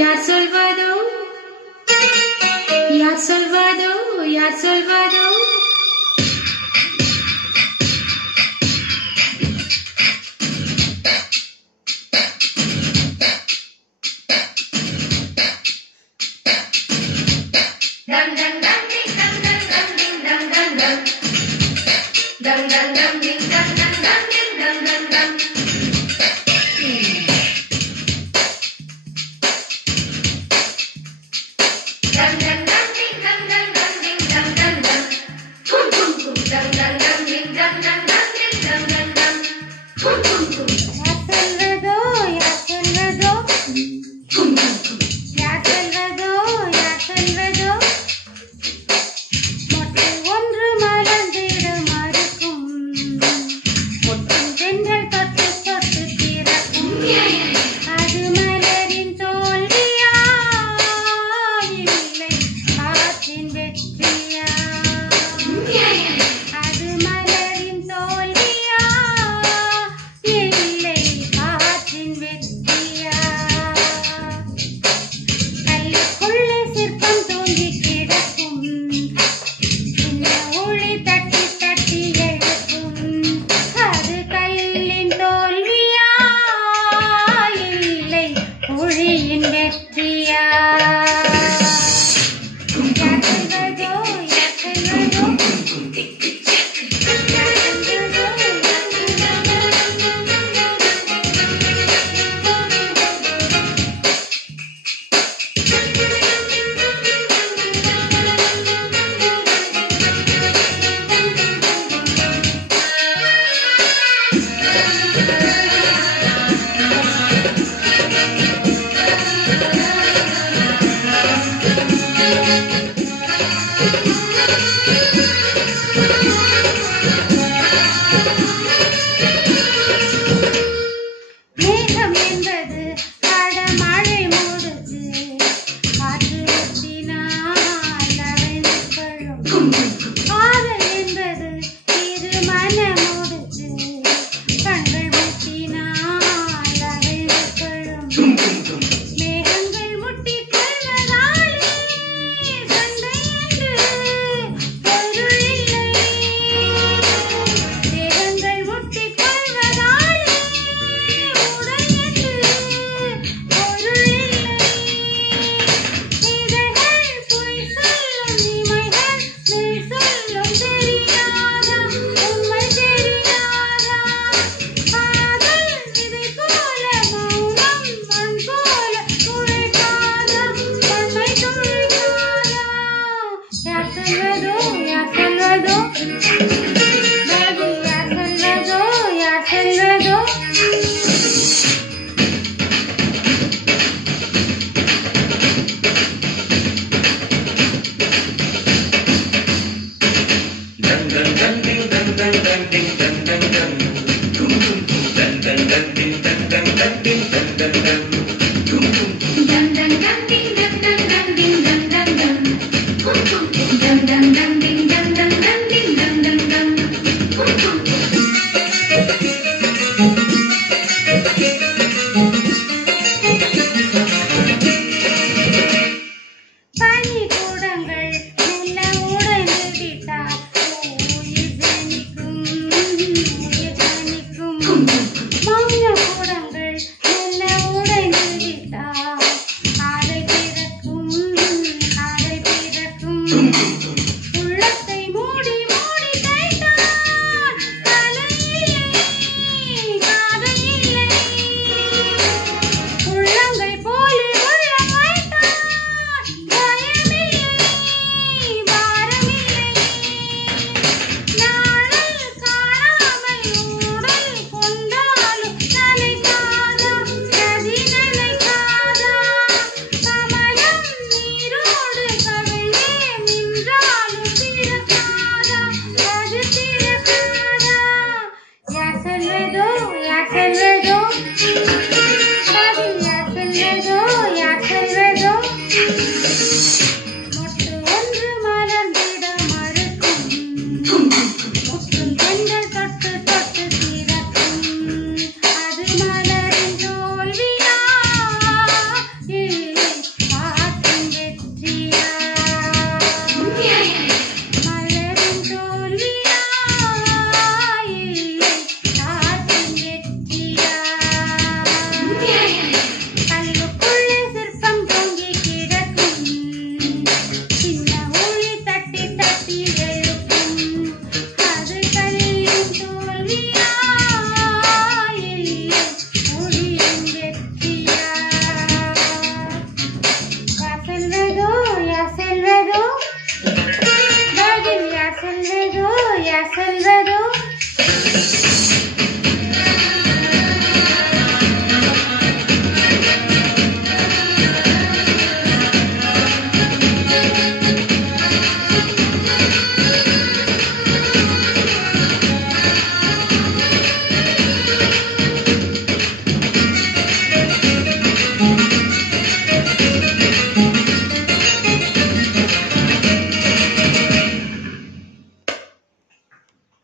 யார் சொல்வதோ யார் சொல்வதோ யார் சொல்வதோ dang dang dang ding dang dang dang ding dang dang dang dang dang dang ding dang dang dang ding dang dang dang dang dang dang ding dang dang dang ding dang dang dang tum tum tum dang dang dang ding dang dang dang ding dang dang dang tum tum tum யார் சொல்வதோ tum tum tum யார் சொல்வதோ யார் சொல்வதோ மொட்டு ஒன்று மலர்ந்திட மறுக்கும் மொட்டும் தென்றல் தொட்டு தொட்டு திறக்கும் அது மலரின் தோல்வியா இல்லை காற்றின் வெற்றியா அது மலரின் தோல்வியா இல்லை காற்றின் வெற்றியா கல்லுக்குள்ளே சிற்பம் தூங்கி கிடக்கும் சின்ன ஒளி தட்டி தட்டி எழுப்பும் அது கல்லின் தோல்வியா இல்லை ஒளியின் வெற்றியா